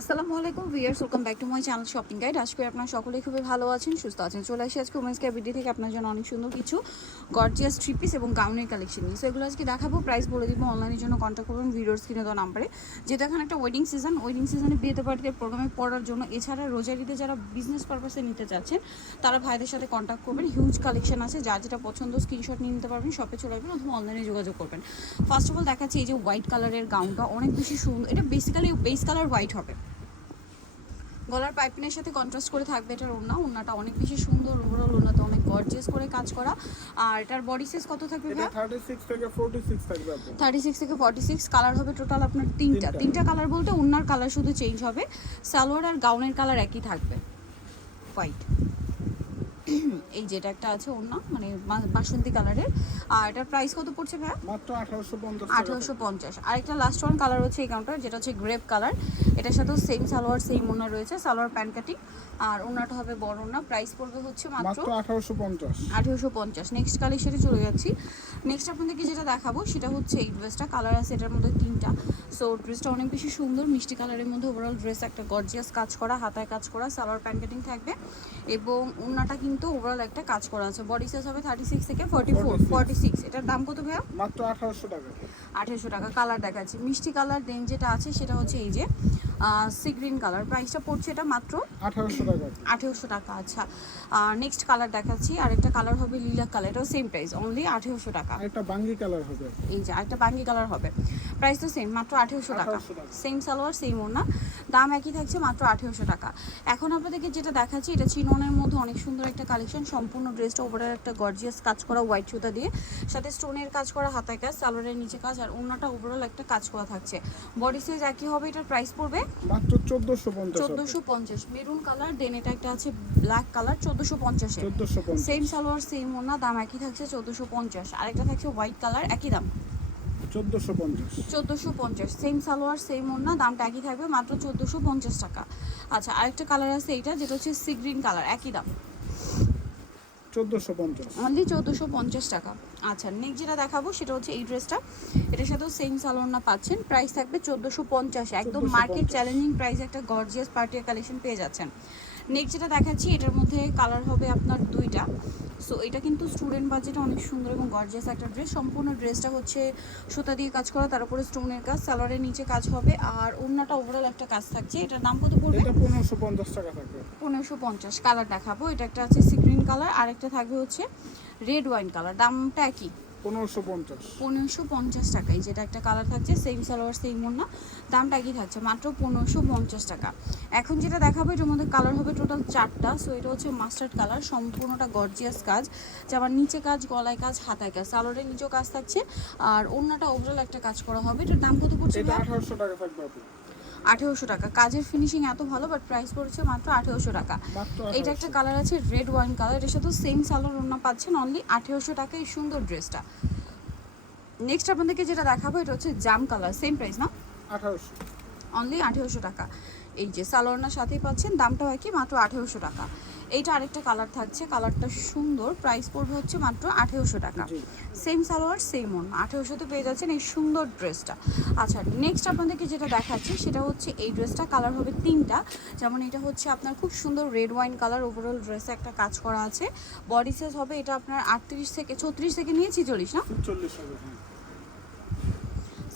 আসসালামু আলাইকুম viewers, welcome back to my channel shopping guide. আজকে আপনারা সকলেই খুবই ভালো আছেন, সুস্থ আছেন। চলে আসি আজকে উমেন্স কেয়ার বিডি থেকে আপনার জন্য অনেক সুন্দর কিছু গর্জিয়াস থ্রি পিস এবং গাউনের কালেকশন নিয়ে। সো এগুলো আজকে দেখাবো, প্রাইস বলে দিব। অনলাইনের জন্য কন্ট্যাক্ট করবেন ভিডিওর স্ক্রিনে দেওয়া নাম্বারে। যেহেতু এখন একটা ওয়েডিং সিজনে বিয়েতে পার্টিতে প্রোগ্রামে পড়ার জন্য, এছাড়া রোজারিতে যারা বিজনেস পারপাসে নিতে চাচ্ছেন তারা ভাইদের সাথে কন্ট্যাক্ট করবেন। হিউজ কালেকশন আছে, যার যেটা পছন্দ স্ক্রিনশট নিয়ে নিতে পারবেন, শপে চলে আসবেন অথবা অনলাইনে যোগাযোগ করবেন। ফার্স্ট অফ অল দেখাচ্ছি এই যে হোয়াইট কালারের গাউনটা, অনেক বেশি সুন্দর। এটা বেসিক্যালি বেস কালার হোয়াইট হবে, গলার পাইপিনের সাথে কন্ট্রাস্ট করে থাকবে এটার ওড়নাটা অনেক বেশি সুন্দর। ওভারঅল ওড়নাতে অনেক গর্জিয়াস করে কাজ করা। আর এটার বডি সাইজ কত থাকবে ভাই? 36 থেকে 46 থাকবে আপনার। 36 থেকে 46 কালার হবে টোটাল আপনার তিনটা কালার, বলতে ওড়নার কালার শুধু চেঞ্জ হবে। সালোয়ার আর গাউনের কালার একই থাকবে, হোয়াইট। এই যেটা একটা আছে ওড়না, মানে বাসন্তী কালারের। আর এটার প্রাইস কত পড়ছে ভাই? মাত্র 1850 টাকা। 1850। আর একটা লাস্ট ওয়ান কালার হচ্ছে এই কাউন্টার, যেটা হচ্ছে গ্রেপ কালার। এটার সাথেও সেম সালোয়ার সেম ওড়না রয়েছে, সালোয়ার প্যান্ট কাটিং। আর ওড়নাটা হবে বড় ওড়না। প্রাইস পড়বে হচ্ছে মাত্র 1850। 1850। নেক্সট কালেকশনে চলে যাচ্ছি। নেক্সট আপনাদেরকে যেটা দেখাবো সেটা হচ্ছে এই ড্রেসটা। কালার আছে এটার মধ্যে তিনটা। সো ড্রেসটা অনেক বেশি সুন্দর, মিষ্টি কালারের মধ্যে। ওভারঅল ড্রেস একটা গর্জিয়াস কাজ করা, হাতায় কাজ করা, সালোয়ার প্যান্ট কাটিং থাকবে এবং ওড়নাটা কিন্তু ওভারঅল একটা কাজ করা আছে। বডি সাইজ হবে 36 থেকে 46। এটার দাম কত ভাইয়া? মাত্র 1800 টাকা। 1800 টাকা। কালার দেখাচ্ছি মিষ্টি কালার। দেন যেটা আছে সেটা হচ্ছে এই যে সি গ্রিন কালার। প্রাইসটা পড়ছে এটা মাত্র 1800 টাকা। 1800 টাকা। আচ্ছা, নেক্সট কালার দেখাচ্ছি। আরেকটা কালার হবে লিলা কালার, এটাও সেম প্রাইস, অনলি 1800 টাকা। একটা বাঙ্গি কালার হবে। এই যে আরেকটা বাঙ্গি কালার হবে, প্রাইস তো সেম, মাত্র 1800 টাকা। সেম সালোয়ার সেম ওড়না, দাম একই থাকছে, মাত্র 1800 টাকা। এখন আপনাদেরকে যেটা দেখাচ্ছি এটা চিননের মধ্যে অনেক সুন্দর একটা কালেকশন। সম্পূর্ণ ড্রেসটা ওপরের একটা গর্জিয়াস কাজ করা হোয়াইট সুতা দিয়ে, সাথে স্টোনের কাজ করা, হাতায় কাজ, সালোয়ারের নিচে কাজ, আর ওড়নাটা ওভারঅল একটা কাজ করা থাকছে। বডি সাইজ একই হবে। এটার প্রাইস পড়বে মাত্র 1450। 1450। Maroon colour. দেন এটা একটা আছে ব্ল্যাক কালার, 1450 এ। 1450। সেম সালোয়ার সেম ওড়না, দাম একই থাকছে 1450। আরেকটা থাকছে হোয়াইট কালার, একই দাম 1450। 1450। সেম সালোয়ার সেম ওড়না, দামটা একই থাকবে, মাত্র 1450 টাকা। আচ্ছা, আরেকটা কালার আছে এইটা, যেটা হচ্ছে সি গ্রিন কালার, একই দাম 1450। অনলি 1450 টাকা। আচ্ছা, নেক্সট যেটা দেখাবো সেটা হচ্ছে এই ড্রেসটা। এটার সাথেও সেম সালোয়ার পাচ্ছেন, প্রাইস থাকবে 1450। একদম মার্কেট চ্যালেঞ্জিং প্রাইসে একটা গর্জিয়াস পার্টির কালেকশন পেয়ে যাচ্ছেন। নেক্সট যেটা দেখাচ্ছি এটার মধ্যে কালার হবে আপনার দুইটা। সো এটা কিন্তু স্টুডেন্ট বাজেটে অনেক সুন্দর এবং গর্জিয়াস একটা ড্রেস। সম্পূর্ণ ড্রেসটা হচ্ছে সুতা দিয়ে কাজ করা, তার উপরে স্টোনের কাজ, সালোয়ারের নিচে কাজ হবে, আর ওড়নাটা ওভারঅল একটা কাজ থাকছে। এটার দাম কত পড়বে? এটা 1550 টাকা থাকবে। 1550। কালার দেখাবো, এটা একটা আছে সি গ্রিন কালার, আর একটা থাকবে হচ্ছে রেড ওয়াইন কালার। দামটা একই, 1550। 1550 টাকায়। যেটা একটা কালার থাকছে সেম সালোয়ার সেম ওড়না, দামটা একই থাকছে, মাত্র 1550 টাকা। এখন যেটা দেখাবো এটার মধ্যে কালার হবে টোটাল 4টা। সো এটা হচ্ছে মাস্টার্ড কালার, সম্পূর্ণটা গর্জিয়াস কাজ, যেমন নিচে কাজ, গলায় কাজ, হাতায় কাজ, সালোয়ারের নিচেও কাজ থাকছে, আর ওড়নাটা ওভারঅল একটা কাজ করা হবে। এটার দাম কত পড়ছে? এটা 1800 টাকা থাকবে আপু। 1800 টাকা। কাজের ফিনিশিং এত ভালো, বাট প্রাইস পড়ছে মাত্র 1800 টাকা। এটা একটা কালার আছে রেড ওয়াইন কালার, এর সাথে সেম সালোয়ার ওড়না পাচ্ছেন, অনলি 1800 টাকা এই সুন্দর ড্রেসটা। নেক্সট আপনাদেরকে যেটা দেখাবো এটা হচ্ছে জাম কালার, সেম প্রাইস না? 1800। অনলি 1800 টাকা। এই যে সালোয়ারনার সাথেই পাচ্ছেন, দামটাও একই, মাত্র 1800 টাকা। এইটা আরেকটা কালার থাকছে, কালারটা সুন্দর, প্রাইস পড়বে হচ্ছে মাত্র 1800 টাকা। সেম সালোয়ার সেম ওন, 1800-তে পেয়ে যাচ্ছেন এই সুন্দর ড্রেসটা। আচ্ছা, নেক্সট আপনাদেরকে যেটা দেখাচ্ছি সেটা হচ্ছে এই ড্রেসটা। কালার হবে তিনটা, যেমন এটা হচ্ছে আপনার খুব সুন্দর রেড ওয়াইন কালার, ওভারঅল ড্রেসে একটা কাজ করা আছে। বডি সাইজ হবে এটা আপনার 38 থেকে 36 থেকে নিয়ে 46 না? 40 হবে। হ্যাঁ,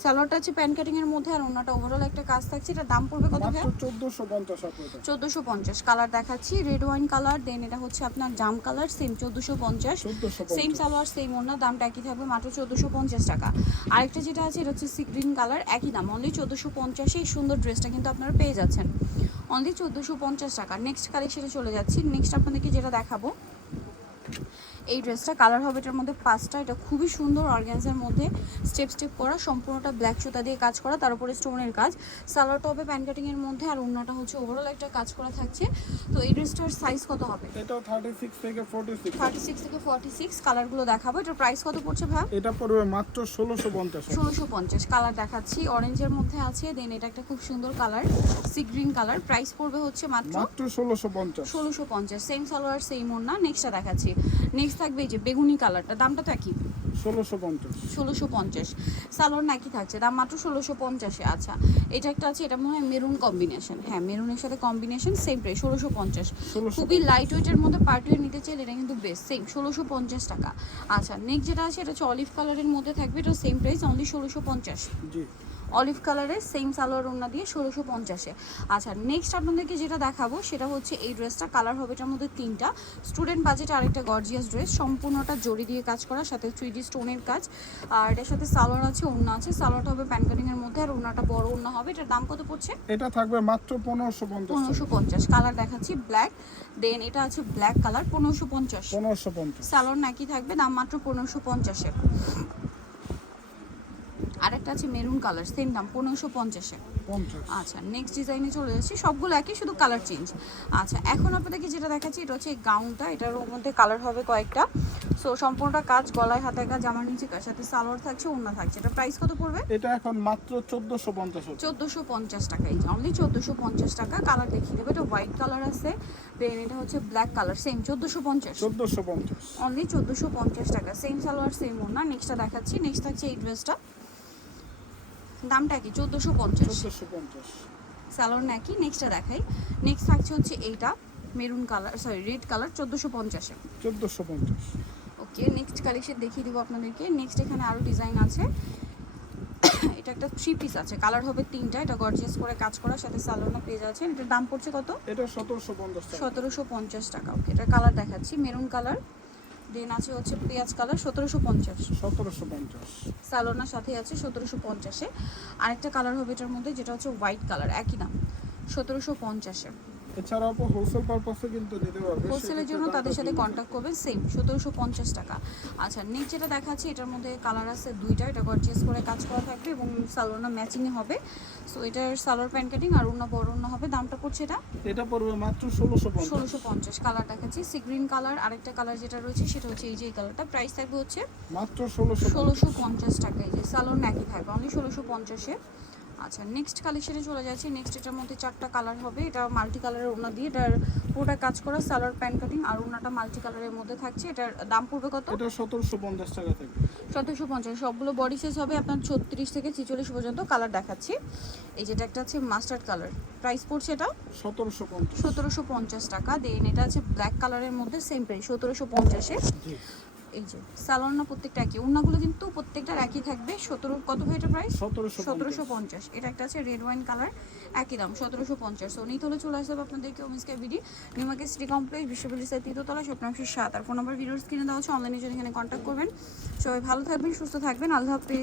সালোয়ারটা আছে প্যান্ট কাটিং এর মধ্যে, আর ওনাটা ওভারঅল একটা কাজ থাকছে। এটা দাম পড়বে কত? মাত্র 1450 আপু। এটা 1450। কালার দেখাচ্ছি রেড ওয়াইন কালার, দেন এটা হচ্ছে আপনার জাম colour, same 1450। Same salwar same ওড়না, দামটা একই থাকবে, মাত্র 1450 টাকা। আরেকটা যেটা আছে এটা হচ্ছে সি গ্রিন কালার, একই দাম, অনলি 1450। এই সুন্দর ড্রেসটা কিন্তু আপনারা পেয়ে যাচ্ছেন অনলি 1450 টাকা। নেক্সট কালেকশনে চলে যাচ্ছি। নেক্সট আপনাদেরকে যেটা দেখাবো এই ড্রেসটা, কালার হবে এটার মধ্যে 5টা। এটা খুবই সুন্দর, অর্গানজার মধ্যে স্টেপ স্টেপ করা, সম্পূর্ণটা ব্ল্যাক সুতা দিয়ে কাজ করা, তার উপরে স্টোনের কাজ। সালোয়ারটা হবে প্যান্ট কাটিং এর মধ্যে, আর ওড়নাটা হচ্ছে ওভারঅল একটা কাজ করা থাকছে। তো এই ড্রেসটার সাইজ কত হবে? এটাও 36 থেকে 46। 36 থেকে 46। কালারগুলো দেখাবো। এটার প্রাইস কত পড়ছে ভাই? এটা পড়বে মাত্র 1650। 1650। কালার দেখাচ্ছি, অরেঞ্জের মধ্যে আছে, দেন এটা একটা খুব সুন্দর colour sea green colour. Price পড়বে হচ্ছে মাত্র 1650। 1650। সেম সালোয়ার সেম ওড়না। নেক্সটটা দেখাচ্ছি। নেক্সট থাকবে এই যে বেগুনি কালারটা, দামটা তো একই, 1650 1650 সালোয়ার নাকি থাকছে দাম মাত্র 1650-এ। আচ্ছা এটা একটা আছে, এটা মনে হয় মেরুন কম্বিনেশন, হ্যাঁ মেরুনের সাথে কম্বিনেশন, সেম প্রাইস 1650। খুবই লাইট ওয়েটের মধ্যে পার্টিওয়ার নিতে চাইলে এটা কিন্তু বেস্ট, সেম 1650 টাকা। আচ্ছা নেক্সট যেটা আছে এটা হচ্ছে অলিভ কালারের মধ্যে থাকবে, এটা সেম প্রাইস অনলি 1650। জি অলিভ কালারের সেম সালোয়ার ওড়না দিয়ে 1650-এ। আচ্ছা নেক্সট আপনাদেরকে যেটা দেখাবো সেটা হচ্ছে এই ড্রেসটা, কালার হবে এটার মধ্যে তিনটা। স্টুডেন্ট বাজেটে আরেকটা গর্জিয়াস ড্রেস, সম্পূর্ণটা জড়ি দিয়ে কাজ করা, সাথে 3D স্টোনের কাজ, আর এটার সাথে সালোয়ার আছে, ওড়না আছে। সালোয়ারটা হবে প্যান কাটিংয়ের মধ্যে আর ওড়নাটা বড় ওড়না হবে। এটার দাম কত পড়ছে? এটা থাকবে মাত্র 1550 1550। কালার দেখাচ্ছি ব্ল্যাক, দেন এটা আছে ব্ল্যাক কালার 1550। 1550 সালোয়ার নাকি থাকবে, দাম মাত্র 1550-এ। আরেকটা আছে মেরুন কালার, সেম দাম 1550-এ। 50 আচ্ছা নেক্সট ডিজাইনে চলে যাচ্ছি, সবগুলো একই শুধু কালার চেঞ্জ। আচ্ছা এখন আপনাদেরকে যেটা দেখাচ্ছি এটা হচ্ছে এই গাউনটা, এটার মধ্যে কালার হবে কয়েকটা। সো সম্পূর্ণটা কাজ, গলায় হাতে কাজ, জামার নিচে কাজ, সাথে সালোয়ার থাকছে, ওড়না থাকছে। এটা প্রাইস কত পড়বে? এটা এখন মাত্র 1450 1450 টাকা, এই যে অনলি 1450 টাকা। কালার দেখিয়ে দেবো, এটা হোয়াইট কালার আছে, দেন এটা হচ্ছে ব্ল্যাক কালার, সেম 1450। 1450 অনলি 1450 টাকা, সেম সালোয়ার সেম ওড়না। নেক্সটটা দেখাচ্ছি, নেক্সট থাকছে এই ড্রেসটা, দামটা কি 1450। 1450 সালোয়ার নাকি। নেক্সটটা দেখাই, নেক্সট থাকছে হচ্ছে এইটা maroon colour, sorry red colour 1450-এ। 1450 ওকে নেক্সট কালেকশন দেখিয়ে দেবো আপনাদেরকে। নেক্সট এখানে আরও ডিজাইন আছে, এটা একটা 3 পিস আছে, কালার হবে তিনটা, এটা গর্জিয়াস করে কাজ করার সাথে সালোয়ারটা পেয়ে যাচ্ছে। এটার দাম পড়ছে কত? এটা 1750 টাকা 1750 টাকা। ওকে এটার কালার দেখাচ্ছি, মেরুন কালার, দেন আছে হচ্ছে পেঁয়াজ কালার 1750। 1750 সালোনার সাথে আছে 1750-এ। আরেকটা কালার হবে এটার মধ্যে যেটা হচ্ছে হোয়াইট কালার, একই দাম 1750-এ। এছাড়াও আপু হোলসেল পারপাসে কিন্তু নিতে পারবে, হোলসেলের জন্য তাদের সাথে কন্ট্যাক্ট করবেন, সেম 1750 টাকা। আচ্ছা নেক্সট যেটা দেখাচ্ছি এটার মধ্যে কালার আছে দুইটা, এটা গর্জিয়াস করে কাজ করা থাকবে এবং সালোনা ম্যাচিংয়ে হবে। সো এটার সালোয়ার প্যান্ট কাটিং আর ওড়না বড় ওড়না হবে। দামটা পড়ছে এটা পড়বে মাত্র 1650 1650। কালার দেখাচ্ছি সি গ্রিন কালার, আরেকটা কালার যেটা রয়েছে সেটা হচ্ছে এই যে এই কালারটা, প্রাইস থাকবে হচ্ছে মাত্র 1650 1650 টাকা। এই যে সালোয়ার একই থাকবে অনলি 1650-এ। আচ্ছা নেক্সট কালেকশনে চলে যাচ্ছি, নেক্সট এটার মধ্যে চারটা কালার হবে, এটা মাল্টি কালারের ওড়না দিয়ে, এটার পুরোটা কাজ করা, সালোয়ার প্যান্ট কাটিং আর ওড়নাটা মাল্টি কালারের মধ্যে থাকছে। এটার দাম পড়বে কত? এটা 1750 টাকা থেকে 1750। সবগুলো বডি সাইজ হবে আপনার 36 থেকে 46 পর্যন্ত। কালার দেখাচ্ছি, এই যেটা একটা আছে মাস্টার্ড কালার, প্রাইস পড়ছে এটা 1750 1750 টাকা। দেন এটা আছে ব্ল্যাক কালারের মধ্যে, সেম প্রাইস 1750-এ। জি এই যে সালোয়ার না প্রত্যেকটা একই, ওড়নাগুলো কিন্তু প্রত্যেকটার একই থাকবে। 17 কত ভাই এটা প্রাইস? 1750। এটা একটা আছে রেড ওয়াইন কালার, একই দাম 1750। সো নিতে হলে চলে আসবে আপনাদেরকে women's BD, new market city complex, বিশ্ববিদ্যালয় তৃতীয়তলা, স্বপ্ন 7। আর ফোন নাম্বার ভিডিওস কিনে দেওয়া হচ্ছে, অনলাইনে জন্য এখানে কন্ট্যাক্ট করবেন। সবাই ভালো থাকবেন, সুস্থ থাকবেন, আল্লাহ হাফেজ।